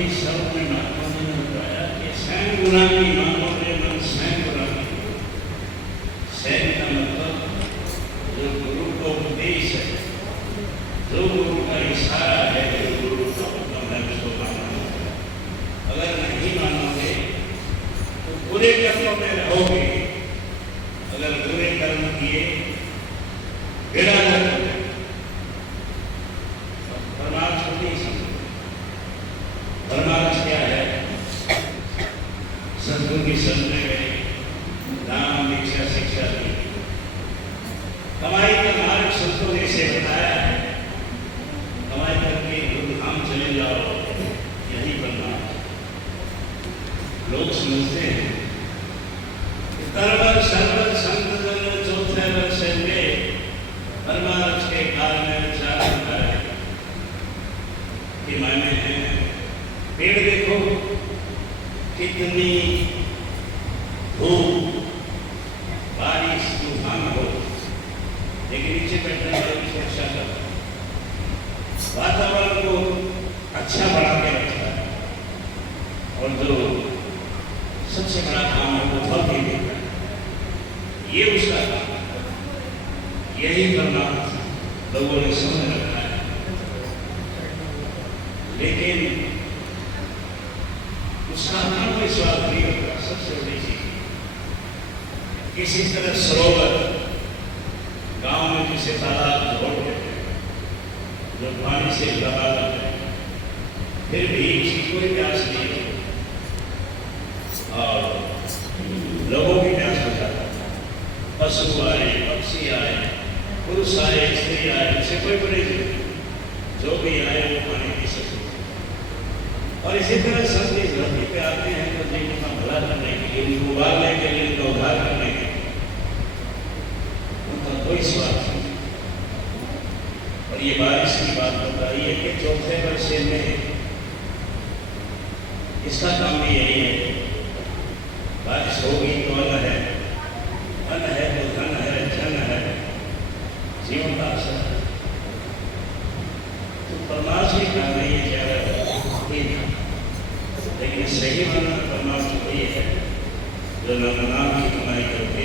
ही शब्द में महात्मा जी ने बताया कि सैन गुना की मानो रे मन सैन गुना की। सैन का मतलब जो गुरु को उपदेश है, जो गुरु का इशारा है, जो गुरु का हुक्म है, उसको मानना। अगर नहीं मानोगे तो बुरे कर्मों में रहोगे। अगर बुरे कर्म किए बिना परमार्थ को नहीं समझो। परमार्थ क्या है? सद्गुरु की शरण में नाम दीक्षा शिक्षा दी। कमाई का मार्ग संतों ने से बताया है। कमाई करके गुरुधाम चले जाओ, यही परमार्थ। लोग समझते हैं तरवर सर्वर संत जन चौथे वर्ष में परमार्थ के काल में विचार होता है कि माने पेड़ देखो कितनी धूप बारिश तूफान हो, लेकिन नीचे बैठने वाले सुरक्षा करता है, वातावरण को अच्छा बना के रखता है। और जो सबसे बड़ा काम है वो फल भी देता है। ये उसका काम है। यही परमार्थ लोगों ने समझ रखा है। लेकिन उसका नाम कोई स्वाद नहीं होता। सबसे बड़ी चीज किसी तरह सरोवर गांव में जिसे तालाब जोड़ देते हैं, जो पानी से लगा देते हैं, फिर भी इसकी कोई प्यास नहीं होती और लोगों की प्यास हो जाती है। पशु आए, पक्षी आए, पुरुष आए, स्त्री आए, उसे कोई बड़ी जो भी आए वो पानी पी सकते। और इसी तरह सब इस धरती पे आते हैं तो जीवन का भला करने के लिए, उनको उबारने के लिए, उनका उद्धार करने के लिए। उनका कोई स्वार्थ नहीं। और ये बारिश की बात बताई है कि चौथे वर्ष में इसका काम भी यही है। बारिश होगी तो अन्न है तो धन है, जन है, जीवन का असर है। तो परमार्थ भी काम नहीं है ज्यादा, लेकिन सही माना परमार्थ वही है जो नाम की कमाई करके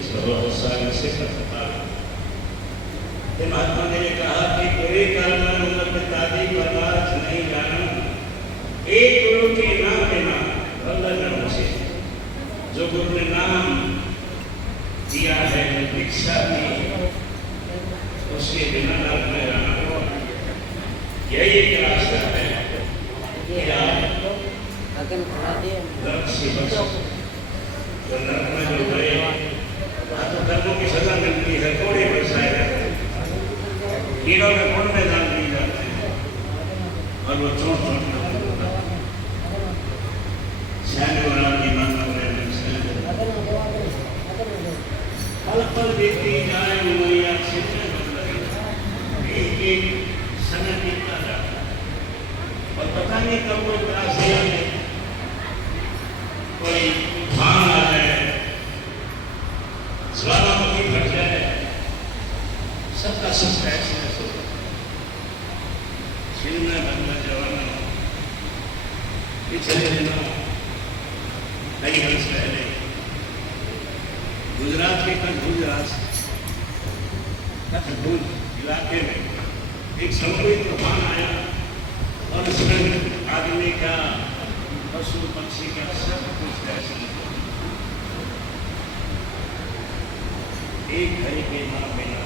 इस भगवत सागर से करता है। महात्मा ने कहा कि बुरे कर्म पितादी परमार्थ नहीं जाना, एक गुरु के नाम लेना वल्लभ से। जो गुरु ने नाम दिया है, दीक्षा दी, उसके बिना नरक में रहना, यही एक रास्ता है कि आप नरक से बच सको। तो नरक में जो गए तो कर्मों की सजा मिलती है, थोड़े बरसाए जाते हैं, हीरों में गुण में दान दिए जाते हैं और वो चोट चोट में पल पल देखती जाए उमरिया क्षेत्र बदल एक समय बीतता जाता और पता नहीं कब कोई त्रासदी, कोई तूफान आ जाए, ज्वालामुखी फट जाए, सबका सब एक्सीडेंट होता। फिल्म में बंदा जवान पिछले दिनों कई वर्ष पहले गुजरात के गुजरात इलाके में एक समुद्री तूफान आया और उसमें आदमी का, पशु पक्षी का सब कुछ ऐसा एक घड़ी के ना बिना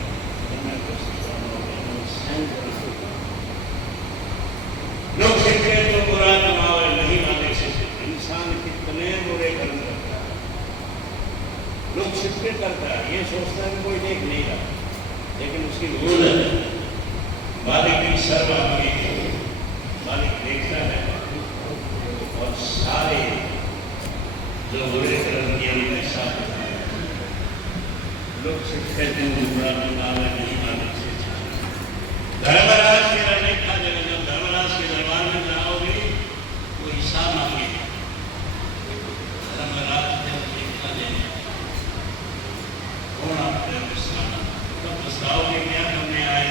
लोग कहते तो बुरा कमावे नहीं माने से इंसान कितने बुरे कर्म करता है। लोग छिपके करता है, ये सोचता है कोई देख नहीं रहा, लेकिन उसकी भूल है। मालिक की सर्वात्मी, मालिक देखता है और सारे जो बुरे कर्म किए उनके साथ लोग छिपके दिन बुरा कमावे नहीं माने से। धर्मराज के रहने का जगह, जब धर्मराज के दरबार में जाओगे वो हिसाब मांगे। धर्मराज ने देखा देने कौन आपने तो प्रस्ताव के क्या करने आए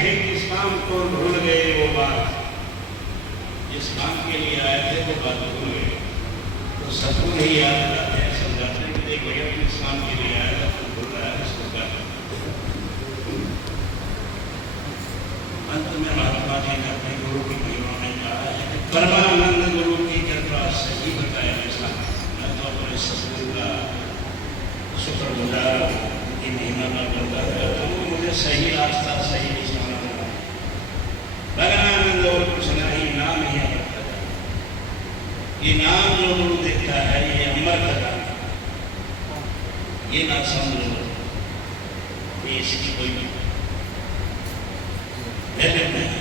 थे किस काम को भूल गए वो बात। जिस काम के लिए आए थे वो बात भूल गए। तो सतगुरु ही याद कराते हैं, समझाते हैं कि देख भैया तू इस काम के लिए आया था, तू भूल रहा है, इसको कर। अंत में महात्मा जी ने अपने गुरु की महिमा में कहा है कि परमानंद गुरु की कृपा से ही बताया ऐसा। मैं तो अपने सतगुरु का शुक्रगुजार की महिमा का बंदा करता हूँ, मुझे सही रास्ता सही निशाना मिला। भगवानंद और कुछ नहीं, नाम ही अमर खजाना। ये नाम जो गुरु देता है ये अमर खजाना, ये ना समझ लो ये इसकी कोई वैल्यू नहीं,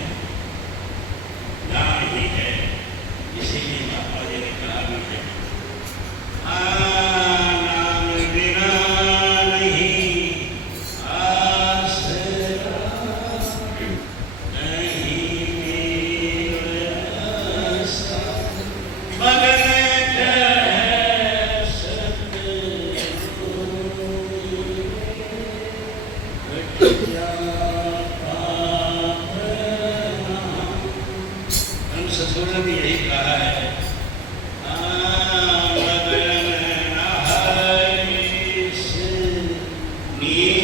नाम ही है। इसीलिए महात्मा जी ने कहा भी है नाम बिना नहीं आसरा नहीं आसा, मगर सतगुरु ने भी यही कहा है नीर